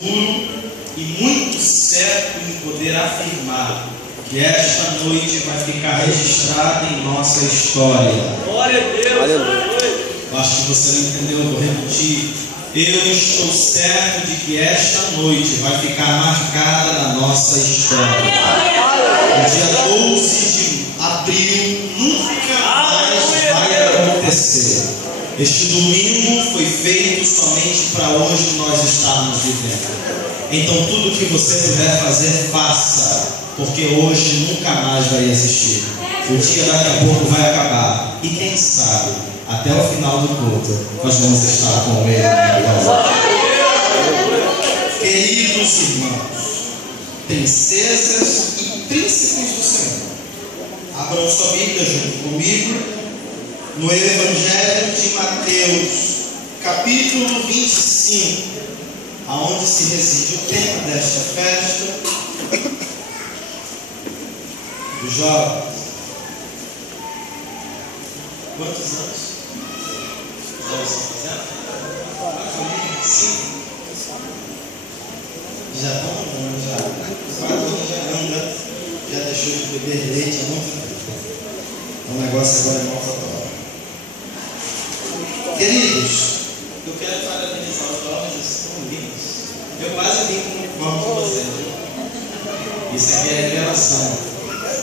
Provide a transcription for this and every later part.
E muito certo em poder afirmar que esta noite vai ficar registrada em nossa história. Glória a Deus. Aleluia. Eu acho que você não entendeu, eu vou repetir. Eu estou certo de que esta noite vai ficar marcada na nossa história. No dia 12 de abril nunca mais vai acontecer. Este domingo foi feito somente para hoje nós estarmos vivendo. Então tudo que você puder fazer, faça, porque hoje nunca mais vai existir. O dia daqui a pouco vai acabar. E quem sabe, até o final do culto, nós vamos estar com Ele. Queridos irmãos, princesas e príncipes do Senhor, abram sua Bíblia junto comigo no Evangelho de Mateus, capítulo 25, aonde se reside o tema desta festa dos jovens. Quantos anos? Já estão fazendo? 5? Já estão andando, já. Quase já anda, já deixou de beber leite há muito tempo. O negócio agora é mal fatal. Queridos, eu quero parabenizar os jovens, eles estão lindos. Eu quase vim com um copo com vocês. Isso aqui é revelação.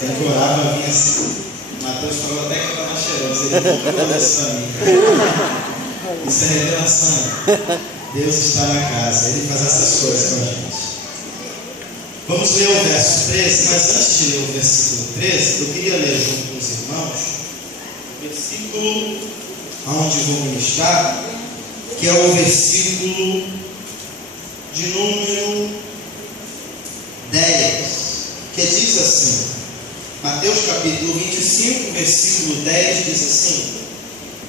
Tem que orar para vir assim. Mateus falou até que eu estava cheiroso. Ele falou isso para mim. Isso é revelação. Deus está na casa. Ele faz essas coisas com a gente. Vamos ler o verso 13. Mas antes de ler o versículo 13, eu queria ler junto com os irmãos o versículo aonde vou ministrar, que é o versículo de número 10, que diz assim, Mateus capítulo 25, versículo 10 diz assim: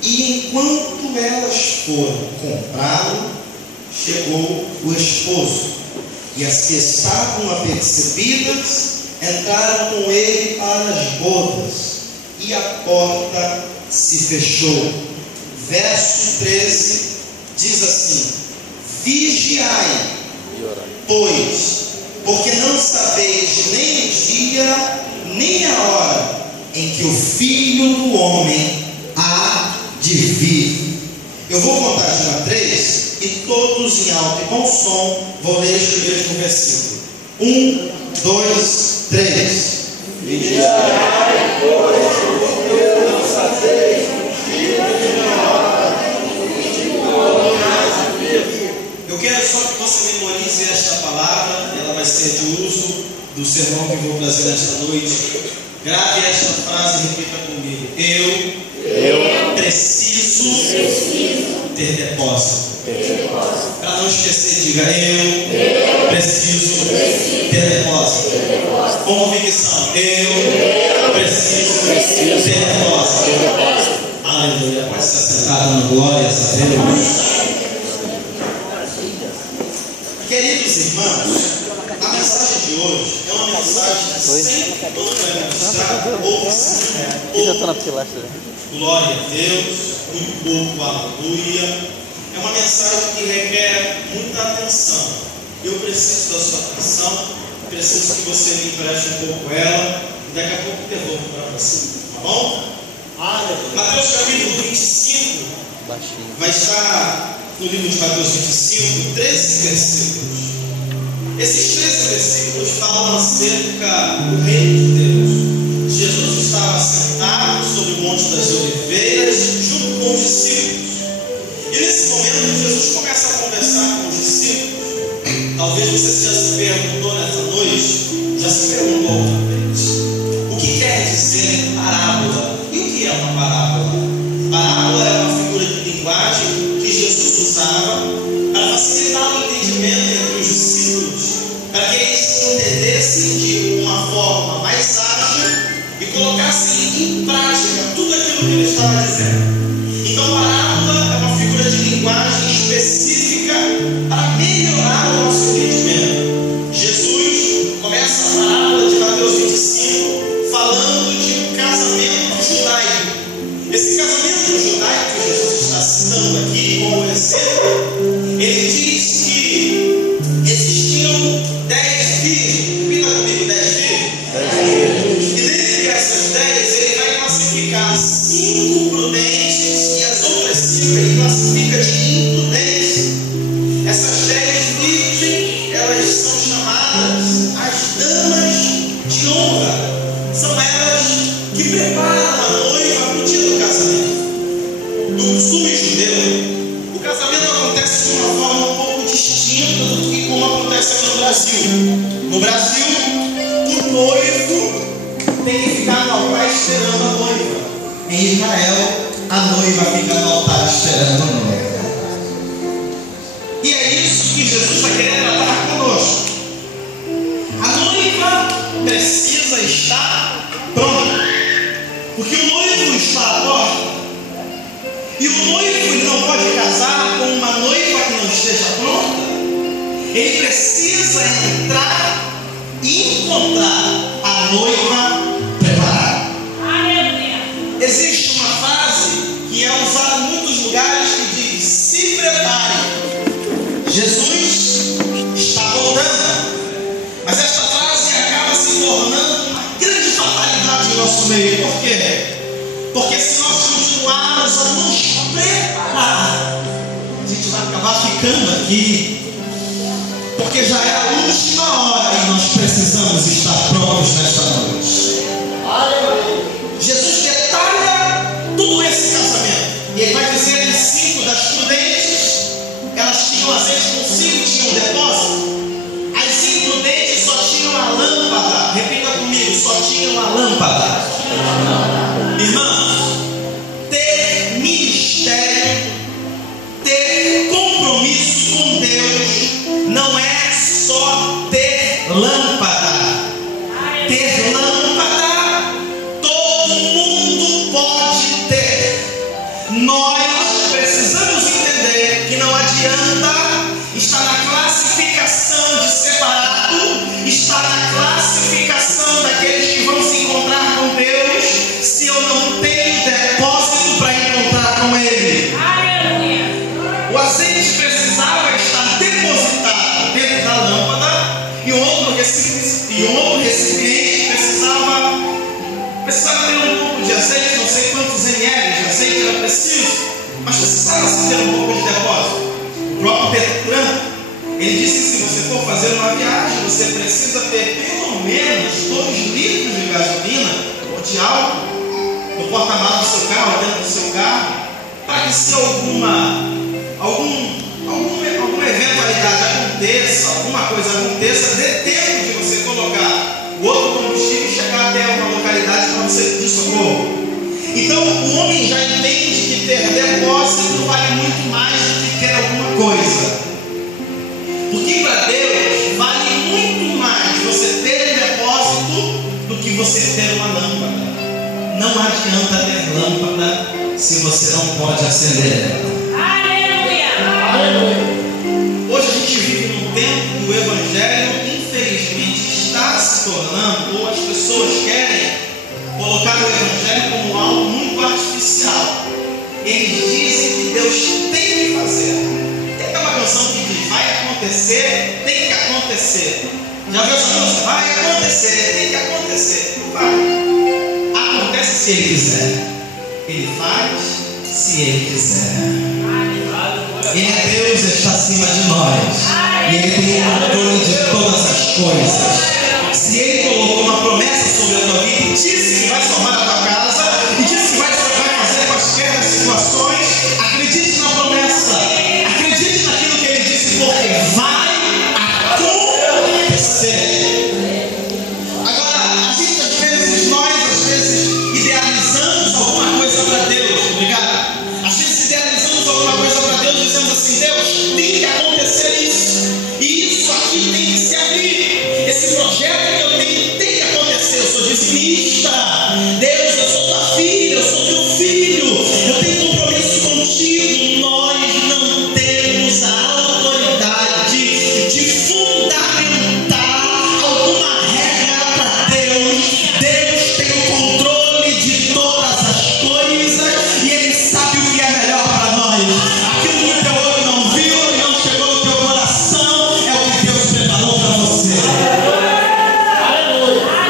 e enquanto elas foram comprá-lo, chegou o esposo, e as que estavam apercebidas entraram com ele para as bodas, e a porta se fechou. Verso 13 diz assim: vigiai, pois, porque não sabeis nem o dia, nem a hora em que o Filho do Homem há de vir. Eu vou contar de 1 a 3 e todos em alto e bom som vou ler este mesmo versículo. 1, 2, 3. Vigiai, pois, porque não sabeis o dia nem a hora em que o homem há de vir. Eu quero só que você memorize esta palavra, ela vai ser de uso do sermão que vou trazer nesta noite. Grave esta frase e repita comigo: Eu preciso ter depósito. Para não esquecer, diga: Eu preciso ter depósito. Com convicção: Eu preciso ter depósito. Aleluia. Pode se assentar dando glórias a Deus. Queridos irmãos, a mensagem de hoje é uma mensagem que sempre quando é ministrada, glória a Deus, muito pouco aleluia. É uma mensagem que requer muita atenção. Eu preciso da sua atenção, preciso que você me empreste um pouco ela, e daqui a pouco eu devolvo para você, tá bom? Mateus capítulo 25 vai estar no livro de Mateus 25, 13 versículos. Esses 13 versículos falam acerca do reino de Deus. Jesus estava sentado sobre o Monte das Oliveiras, junto com os discípulos. E nesse momento, Jesus começa a conversar com os discípulos. Talvez você já se perguntou nessa noite, já se perguntou outra vez: o que quer dizer parábola? E o que é uma parábola? Parábola é uma figura de linguagem que Jesus usava para facilitar o entendimento entre os discípulos, para que eles entendessem de uma forma mais ágil e colocassem em prática tudo aquilo que ele estava dizendo. Então, parábola é uma figura de linguagem específica para melhorar o nosso entendimento. Jesus começa a parábola de Mateus 25 falando de um casamento judaico. Esse casamento judaico que Jesus está citando aqui como exemplo, ele diz que acontece aqui no Brasil. No Brasil, o noivo tem que ficar no altar esperando a noiva. Em Israel, a noiva fica no altar esperando a noiva. E é isso que Jesus está querendo tratar conosco. A noiva precisa estar pronta, porque o noivo está à porta. E o noivo não pode casar com uma noiva que não esteja pronta. Ele precisa entrar e encontrar a noiva preparada. Existe uma frase que é usada em muitos lugares que diz: se prepare, Jesus está voltando. Mas esta frase acaba se tornando uma grande fatalidade no nosso meio. Por quê? Porque se nós continuarmos a nos preparar, a gente vai acabar ficando aqui. Porque já é a última hora e nós precisamos estar prontos nesta noite. Jesus detalha todo esse casamento. E ele vai dizer que 5 das prudentes, elas tinham azeite consigo e tinham depósito. As imprudentes só tinham a lâmpada. Repita comigo: só tinham a lâmpada. Irmãos, ter ministério, ter compromisso com Deus, não é só ter lâmpada. Ter lâmpada, todo mundo pode ter. Nós precisamos entender que não adianta estar na classificação de separado, estar na classificação daqueles que vão se encontrar com Deus, se eu não tenho depósito para encontrar com Ele. O azeite precisava estar depositado dentro da lâmpada, e um outro recipiente precisava ter um pouco de azeite, não sei quantos ml de azeite era preciso, mas precisava se ter um pouco de depósito. O próprio Detran, ele disse que se você for fazer uma viagem, você precisa ter pelo menos 2 litros de gasolina ou de álcool no porta-malas do seu carro, dentro do seu carro, para que se alguma eventualidade aconteça, alguma coisa aconteça, dê tempo de você colocar o outro combustível e chegar até uma localidade para você pedir socorro. Então o homem já entende que ter depósito vale muito mais do que ter alguma coisa. Porque para Deus vale muito mais você ter um depósito do que você ter uma lâmpada. Não adianta ter lâmpada se você não pode acender ela. Hoje a gente vive num tempo que o Evangelho, infelizmente, está se tornando, ou as pessoas querem colocar o Evangelho como algo muito artificial. Eles dizem que Deus tem que fazer. Tem uma canção que diz: vai acontecer, tem que acontecer. Já viu essa música? Vai acontecer, tem que acontecer. Vai. Acontece se Ele quiser. Ele faz se Ele quiser. Ele é Deus, está acima de nós. E Ele tem o controle de todas as coisas. Se Ele colocou uma promessa sobre a tua vida e disse que vai salvar a tua casa, e disse que vai fazer quaisquer situações, acredite na promessa. Acredite naquilo que Ele disse, porque vai acontecer. Agora, nós às vezes idealizamos alguma coisa para Deus. Obrigado. Às vezes idealizamos alguma coisa para Deus, dizendo assim: Deus, tem que acontecer isso, e isso aqui tem que se abrir, esse projeto que eu tenho tem que acontecer. Eu sou dizimista, Deus, eu sou tua filha, eu sou teu filho, eu tenho compromisso contigo. Nós não temos a autoridade de fundamentar alguma regra para Deus. Deus tem o controle de todas as coisas e Ele sabe o que é melhor para nós. Aquilo que o teu olho não viu e não chegou no teu coração é o que Deus preparou para você.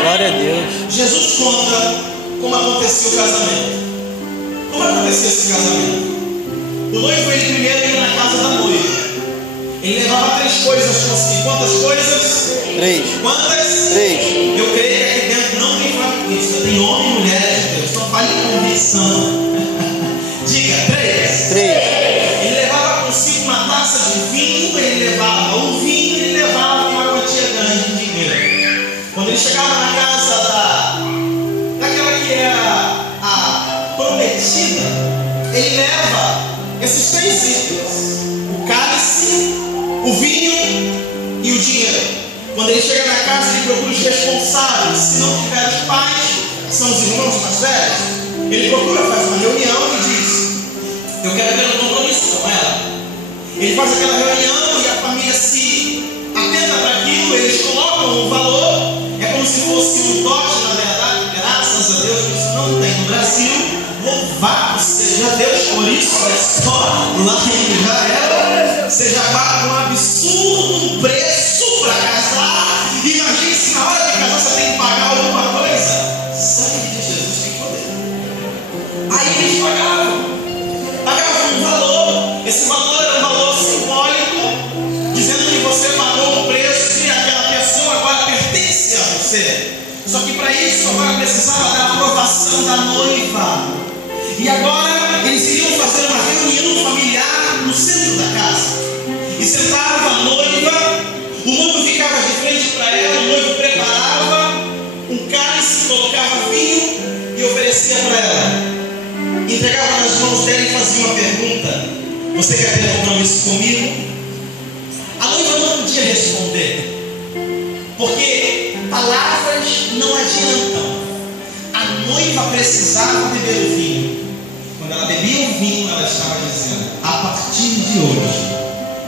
Glória a Deus. Jesus conta como acontecia o casamento. Como acontecia esse casamento? O noivo, ele primeiro ia na casa da noiva. Ele levava 3 coisas consigo. Quantas coisas? 3. Quantas? 3. Eu creio que aqui dentro não tem fraqueza, tem homem e mulher de Deus. Então fale com convicção. Diga: 3. 3. Ele levava consigo uma taça de vinho, ele levava o vinho, ele levava ele chegava na casa daquela que era a prometida, ele leva esses 3 itens: o cálice, o vinho e o dinheiro. Quando ele chega na casa, ele procura os responsáveis. Se não tiver os pais, são os irmãos mais velhos, ele procura, faz uma reunião e diz: eu quero ter um compromisso com ela. Ele faz aquela reunião e a família se atenta para aquilo, eles colocam um valor. É como se fosse um dote, na verdade. Graças a Deus que isso não tem no Brasil. Louvado seja Deus por isso. É só lá em Israel. Você já paga um absurdo preço para casar. Imagine se na hora de casar você tem que pagar alguma coisa. Sangue de Jesus tem poder. Aí eles pagavam um valor. Esse valor era um valor simbólico, dizendo que você pagou um preço e aquela pessoa agora pertence a você. Só que para isso agora precisava da aprovação da noiva. E agora eles iriam fazer uma reunião familiar no centro da casa. E sentava a noiva, o noivo ficava de frente para ela, o noivo preparava um cálice, colocava vinho e oferecia para ela. Entregava nas mãos dela e fazia uma pergunta: você quer ter compromisso comigo? A noiva não podia responder, porque palavras não adiantam. A noiva precisava beber o vinho. Quando ela bebia o vinho, ela estava dizendo: a partir de hoje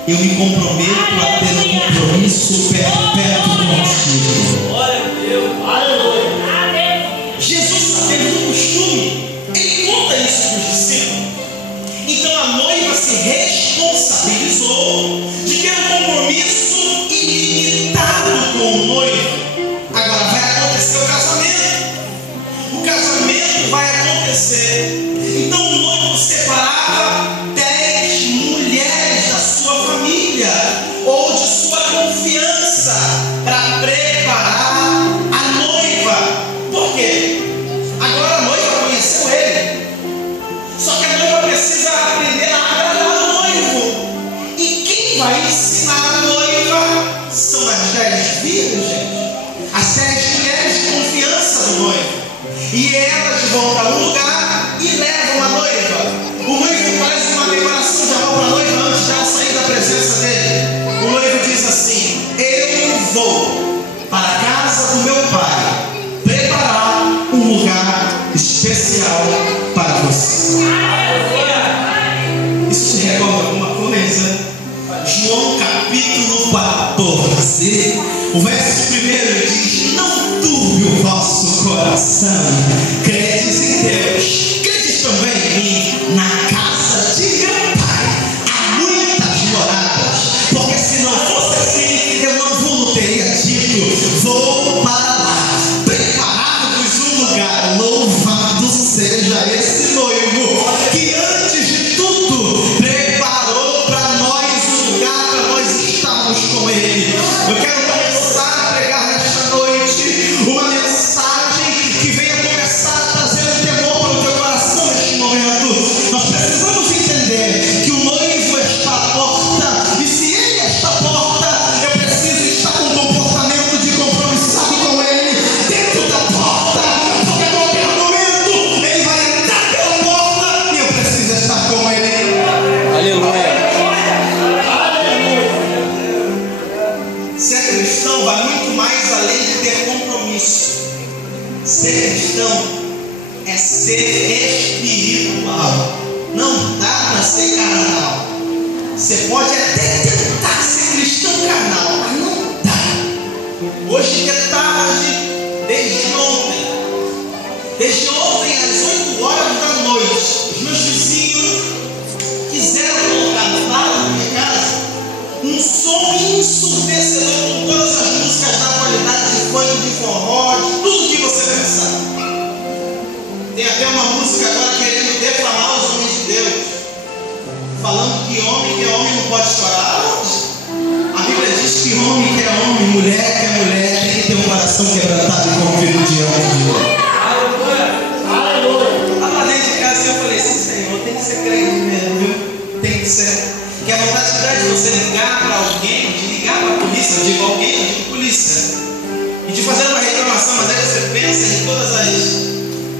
eu me comprometo a ter um compromisso perpétuo contigo. Glória a Deus, aleluia. Jesus, sabendo do costume, ele conta isso para os discípulos. Então a noiva se responsabilizou de ter um compromisso ilimitado com o noivo. Agora vai acontecer o casamento. O casamento vai acontecer. Então o noivo separava 10 mulheres da sua família ou de sua confiança para preparar a noiva. Por quê? Agora a noiva conheceu ele. Só que a noiva precisa aprender a agradar o noivo. E quem vai ensinar a noiva são as 10 filhas, gente. As 10 mulheres de confiança do noivo. E elas vão para um lugar e levam a noiva. O noivo faz uma declaração de amor para a noiva antes de ela sair da presença dele. O noivo diz assim: eu vou para a casa do meu pai preparar um lugar especial para você. Isso te recorda alguma coisa? João capítulo 14, o verso 1 diz: não turbe o vosso coração, credes em Deus, credes também em mim. Na casa de meu pai há muitas moradas, porque se não fosse assim eu não vos teria dito: vou para lá preparar-vos um lugar. Louvado seja esse noivo que antes de tudo preparou para nós um lugar para nós estarmos com ele. Eu quero começar a pregar nesta noite uma mensagem que venha começar a trazer um temor para o teu coração neste momento. Nós precisamos entender que o noivo está à porta, e se ele está à porta, eu preciso estar com um comportamento de compromissado com ele dentro da porta, porque a qualquer momento ele vai entrar pela porta e eu preciso estar com ele. Aleluia. Ser cristão vai muito mais além de ter compromisso. Ser cristão é ser espiritual. Não dá para ser carnal. Você pode até tentar ser cristão carnal, mas não dá. Hoje de tarde, desde ontem às 8 horas da noite, os meus vizinhos quiseram colocar no bar da minha casa um som ensurdecedor com todas as músicas da qualidade de funk, de forró, de tudo que você pensar. Tem até uma música agora querendo defamar os homens de Deus, falando que homem não pode chorar. A Bíblia diz que homem que é homem, mulher que é mulher, tem que ter um coração quebrantado e confido diante de Deus. Lá dentro de casa eu falei assim: Senhor, tem que ser crente mesmo, viu? Tem que ser. Que a vontade que dá de você ligar para alguém, de ligar para a polícia, eu digo alguém, eu digo polícia, e de fazer uma reclamação coração, mas aí você pensa em todas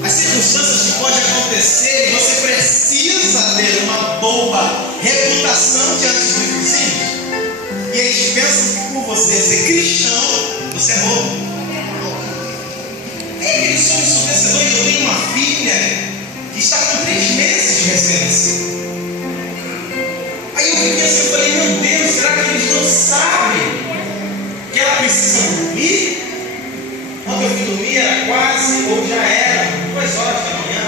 as circunstâncias que podem acontecer e você precisa ter uma boa reputação diante dos vizinhos. E eles pensam que por você ser cristão, você é bobo. É que eles são ensurdecedores. Eu tenho uma filha que está com 3 meses de recém-nascido. Aí eu fiquei assim, eu falei, meu Deus, será que eles não sabem que ela precisa dormir? Quando eu fui dormir era quase, ou já era, 2 horas da manhã.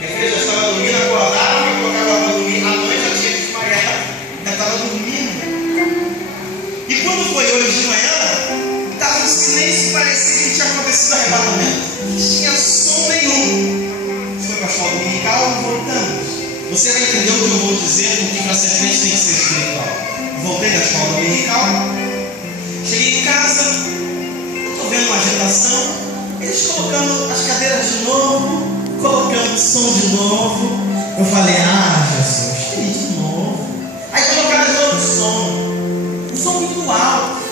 Minha filha já estava dormindo, acordava, eu colocava para dormir, a mãe já tinha desmaiado, já estava dormindo. E quando foi hoje de manhã, estava um silêncio, parecia que não tinha acontecido arrebatamento. Não tinha som nenhum. Foi para a escola dominical e voltamos. Você vai entender o que eu vou dizer, porque para ser crente tem que ser espiritual. Voltei da escola dominical, cheguei em casa, estou vendo uma agitação, eles colocando as cadeiras de novo, colocando o som de novo. Eu falei, Jesus, que de novo. Aí colocaram de novo o som muito alto.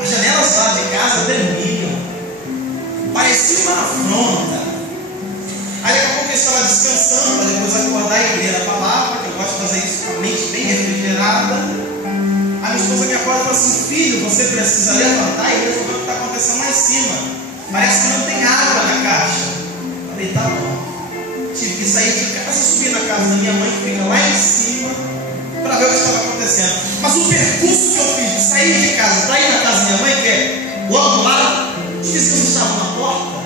As janelas lá de casa tremiam, parecia uma afronta. Aí daqui a pouco eu estava descansando para depois acordar e ler a palavra, que eu gosto de fazer isso com a mente bem refrigerada. A minha esposa me acorda e fala assim, filho, você precisa levantar e resolver o que está acontecendo lá em cima. Parece que não tem água na caixa. Eu falei, tá bom. Tive que sair de casa, subir na casa da minha mãe, que fica lá em cima, para ver o que estava acontecendo. Mas o percurso que eu fiz de sair de casa para ir na casa da minha mãe, que é logo do lado, os vizinhos estavam na porta.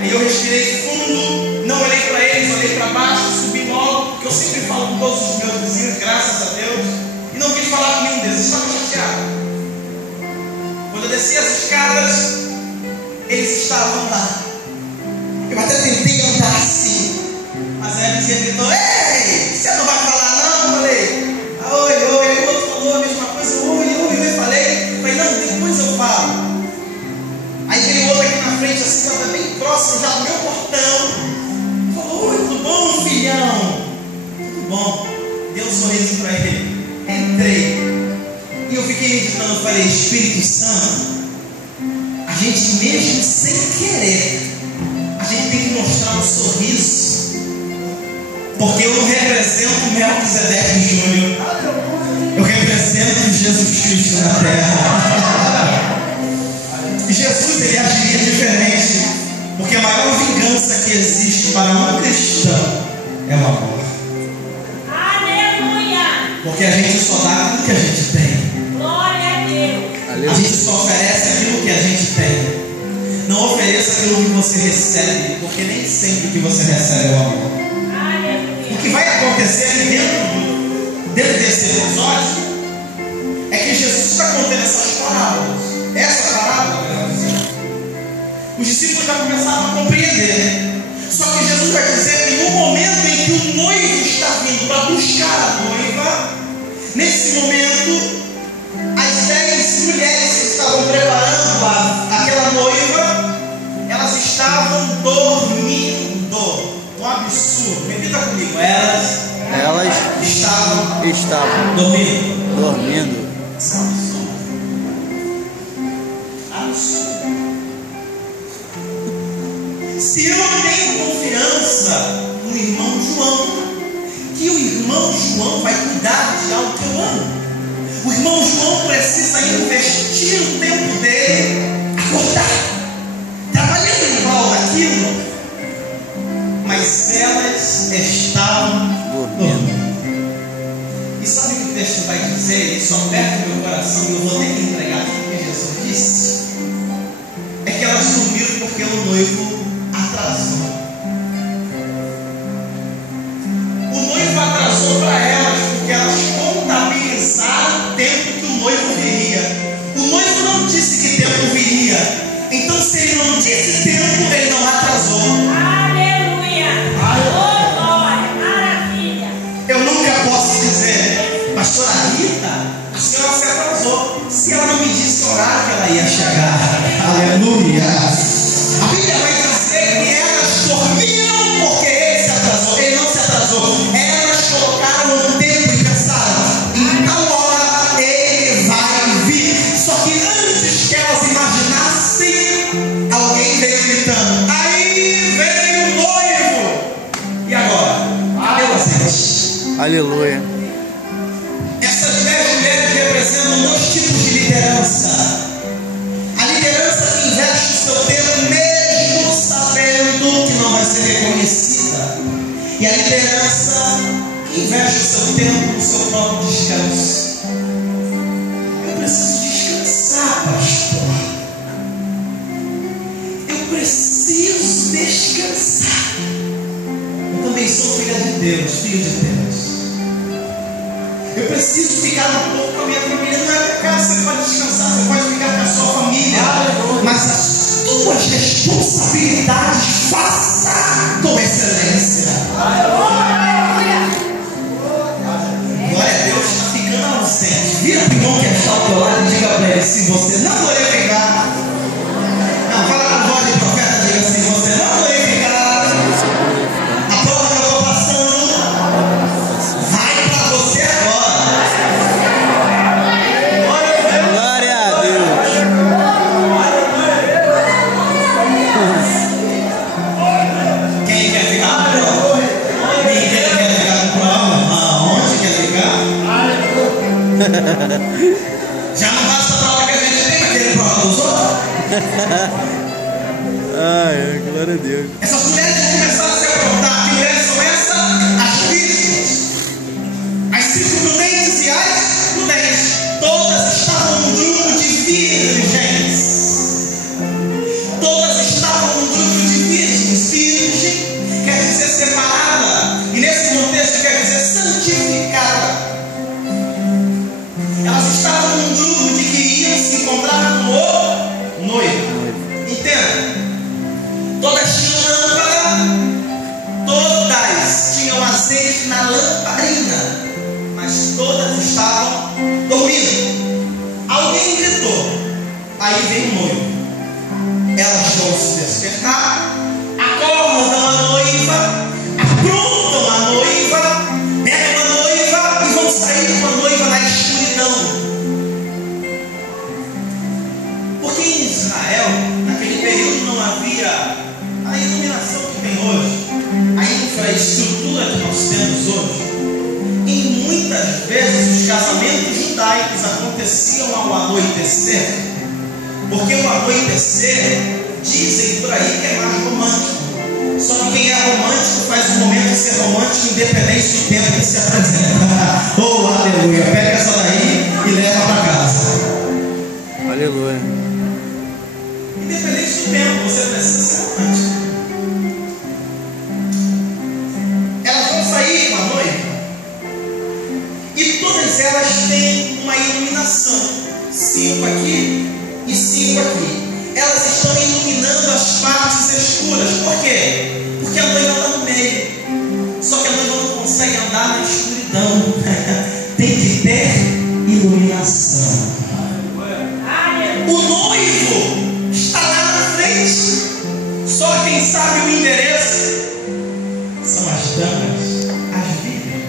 Aí eu respirei fundo, não olhei para eles, olhei para baixo, subi logo, porque eu sempre falo com todos os meus vizinhos, graças a Deus, e não quis falar com nenhum deles, eu estava chateado. Quando eu desci as escadas, eles estavam lá. Eu até tentei andar assim, mas aí a vizinha gritou, ei, você não vai falar não? Eu falei, oi, o outro falou a mesma coisa, oi, eu falei, não, depois eu falo. Aí veio outro aqui na frente, assim, estava bem próximo já do meu portão. Falou, oi, tudo bom, filhão? Tudo bom. Deu um sorriso para ele. Entrei. E eu fiquei meditando, eu falei, Espírito Santo, a gente mesmo sem querer, a gente tem que mostrar um sorriso. Porque eu não represento Melquisedeque Júnior. Eu represento Jesus Cristo na terra. Jesus, ele agiria diferente, porque a maior vingança que existe para um cristão é o amor. Aleluia! Porque a gente só dá aquilo que a gente tem. Glória a Deus! A gente só oferece aquilo que a gente tem. Não ofereça aquilo que você recebe, porque nem sempre o que você recebe é o amor. Aleluia! O que vai acontecer aqui dentro desse episódio é que Jesus está contando essas parábolas. Essa parábola, os discípulos já começaram a compreender. Só que Jesus vai dizer que no momento em que o noivo está vindo para buscar a noiva, nesse momento, as 10 mulheres que estavam preparando aquela noiva, elas estavam dormindo. Um absurdo. Repita comigo. Elas estavam dormindo. Se eu tenho confiança no irmão João, que o irmão João vai cuidar de algo que eu amo, o irmão João precisa investir o tempo dele, acordar, trabalhando em prol daquilo, mas elas estavam dormindo. E sabe o que o texto vai dizer? Isso aperta o meu coração e eu vou ter que entregar tudo que Jesus disse. É que elas dormiram porque o noivo atrasou. O noivo atrasou para elas porque elas contabilizaram o tempo que o noivo viria. O noivo não disse que tempo viria. Então, se ele não disse tempo, ele não atrasou. Aleluia! Oh, glória! Maravilha! Eu nunca posso dizer, pastora Rita, a senhora se atrasou. Se ela não me disse o horário que ela ia chegar. Aleluia! A Bíblia vai dizer que elas dormiram porque ele se atrasou. Ele não se atrasou. Elas colocaram um tempo e pensaram, em tal hora ele vai vir. Só que antes que elas imaginassem, Aleluia. Essas 10 mulheres representam 2 tipos de liderança. A liderança que investe o seu tempo mesmo sabendo que não vai ser reconhecida. E a liderança que investe o seu tempo no seu próprio descanso. Eu preciso descansar, pastor. Eu preciso descansar. Eu também sou filha de Deus, filho de Deus. Eu preciso ficar um pouco com a minha família. Não é pecado, você pode descansar, você pode ficar com a sua família. Mas as tuas responsabilidades faça com excelência. Glória a Deus, está ficando ausente. Vira para o irmão que está ao teu lado e diga para ele: se você não glorificar. Não, fala com voz de profeta, diga assim: você não glorificar. A prova que eu estou passando vai para você agora. Glória a Deus. Quem quer ficar com prova? Ninguém quer ficar com prova. Aonde quer ficar? Já não basta a prova que a gente tem, mas querer prova dos outros. Ai, glória a Deus. Essas mulheres começaram a se aprontar. Que mulheres são essas? As virgens, as circunprudentes e as prudentes. Todas estavam num grupo de virgens. Todas estavam num grupo de virgens. Virgem quer dizer separada. E nesse contexto quer dizer santificada. Elas estavam num grupo de que iam se encontrar com o noivo. Entenda? Todas tinham lâmpada, todas tinham azeite na lamparina, mas todas estavam dormindo. Alguém gritou, aí vem o noivo. Elas vão se despertar, acordam a noiva, aprontam a noiva, pegam a noiva e vão sair com a noiva na escuridão. Porque em Israel, naquele período, não havia a iluminação que tem hoje, a infraestrutura que nós temos hoje. E muitas vezes os casamentos judaicos aconteciam ao anoitecer, porque o anoitecer, dizem por aí que é mais romântico. Só que quem é romântico faz o momento de ser romântico independente do tempo que se apresenta. Oh, aleluia! Pega essa daí e leva para casa. Aleluia. Independente do tempo, você precisa ser romântico. Elas vão sair com a noiva e todas elas têm uma iluminação. 5 aqui e 5 aqui. Elas estão iluminando as partes escuras. Por quê? Porque a noiva está no meio. Só que a noiva não consegue andar na escuridão. Tem que ter iluminação. O noivo está lá na frente. Só quem sabe o endereço são as damas, as virgens.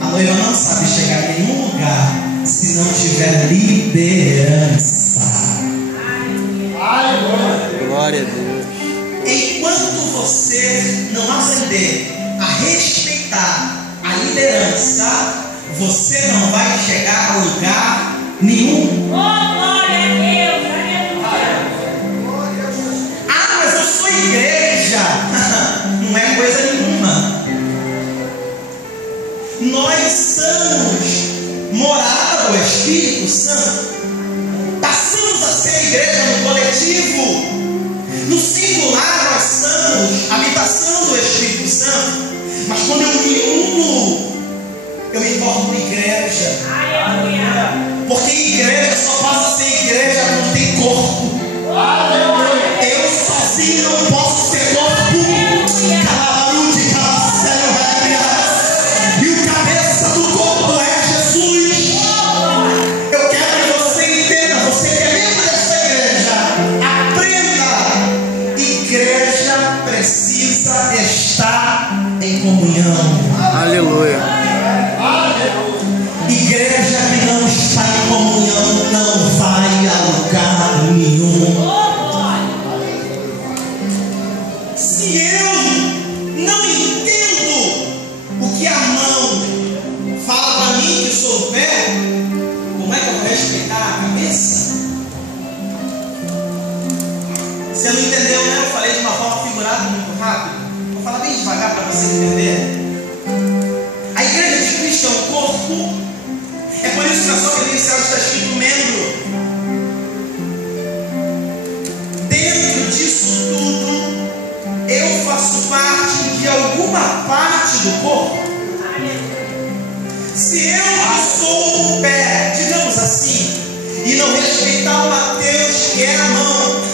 A noiva não sabe chegar em nenhum lugar se não tiver liderança. Glória a Deus. Enquanto você não aprender a respeitar a liderança, você não vai chegar a lugar nenhum. Oh, glória a Deus, aleluia. Ah, mas eu sou igreja. Não é coisa nenhuma. Nós somos morada do Espírito Santo. Passamos a ser igreja no coletivo. No singular nós somos habitação do Espírito Santo. Mas quando eu me uno, eu me torno igreja. Aleluia. Porque igreja só passa a ser igreja quando tem corpo. Eu sozinho não posso ser corpo. Calabarude, calacélio, velho. E o cabeça do corpo é Jesus. Eu quero que você entenda, você que é membro desta igreja, aprenda. Igreja precisa estar em comunhão. Aleluia. Igreja que não está em comunhão não vai a lugar nenhum. cá para você entender. A igreja de Cristo é um corpo. É por isso que na sua credencial está escrito membro. Dentro disso tudo, eu faço parte de alguma parte do corpo. Se eu sou o pé, digamos assim, e não respeitar o Mateus, que é a mão,